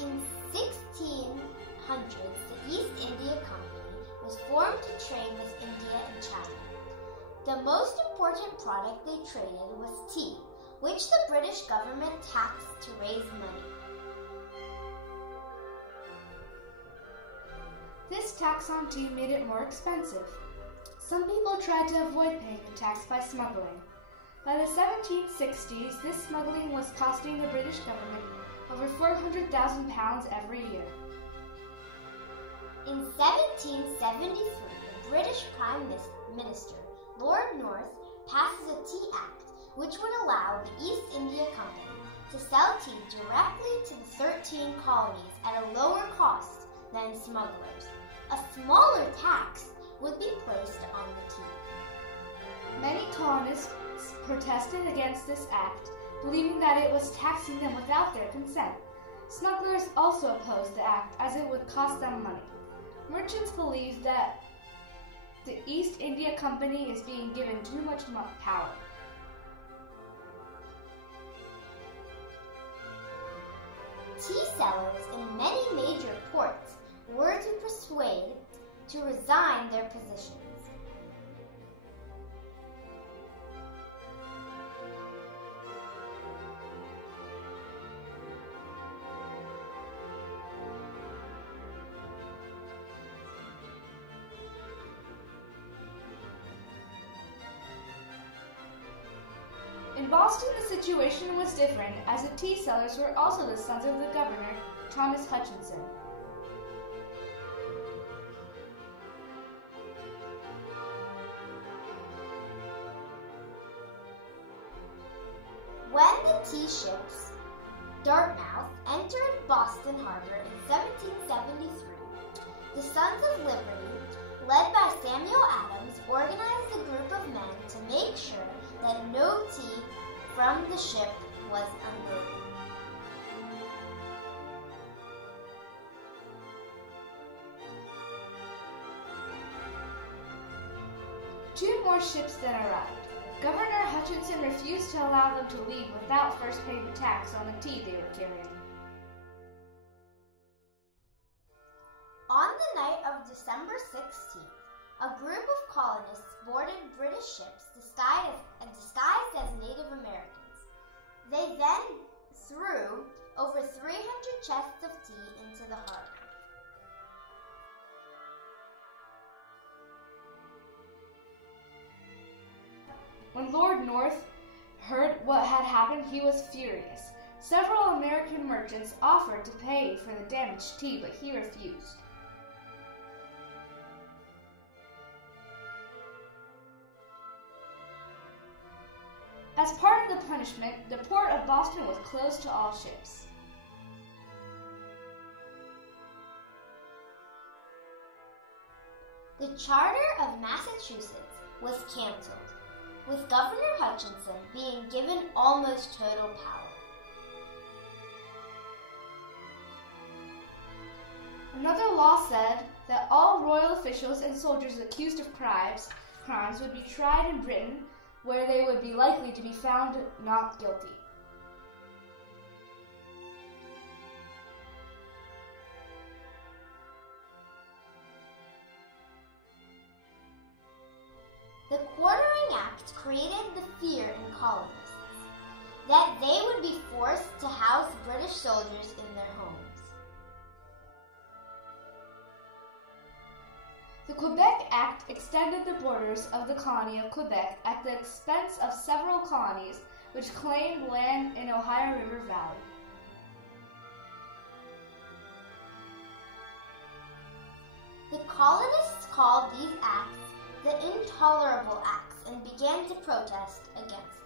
In 1600s, the East India Company was formed to trade with India and China. The most important product they traded was tea, which the British government taxed to raise money. This tax on tea made it more expensive. Some people tried to avoid paying the tax by smuggling. By the 1760s, this smuggling was costing the British government over £400,000 every year. In 1773, the British Prime Minister, Lord North, passes a Tea Act which would allow the East India Company to sell tea directly to the 13 colonies at a lower cost than smugglers. A smaller tax would be placed on the tea. Many colonists protested against this act, believing that it was taxing them without their consent. Smugglers also opposed the act as it would cost them money. Merchants believed that the East India Company is being given too much power. Tea sellers in many major ports were to persuade to resign their positions. In Boston, the situation was different, as the tea sellers were also the sons of the governor, Thomas Hutchinson. When the tea ships Dartmouth entered Boston Harbor in 1773, the Sons of Liberty, led by Samuel Adams, organized a group of men to make sure that no tea from the ship was unloaded. Two more ships then arrived. Governor Hutchinson refused to allow them to leave without first paying the tax on the tea they were carrying. On the night of December 16th, a group of colonists boarded British ships disguised as Native Americans. They then threw over 300 chests of tea into the harbor. When Lord North heard what had happened, he was furious. Several American merchants offered to pay for the damaged tea, but he refused. As part of the punishment, the port of Boston was closed to all ships. The Charter of Massachusetts was canceled, with Governor Hutchinson being given almost total power. Another law said that all royal officials and soldiers accused of crimes would be tried in Britain, where they would be likely to be found not guilty. The Quartering Act created the fear in colonists that they would be forced to house British soldiers in their homes. The Quebec Act extended the borders of the colony of Quebec at the expense of several colonies which claimed land in Ohio River Valley. The colonists called these acts the Intolerable Acts and began to protest against them.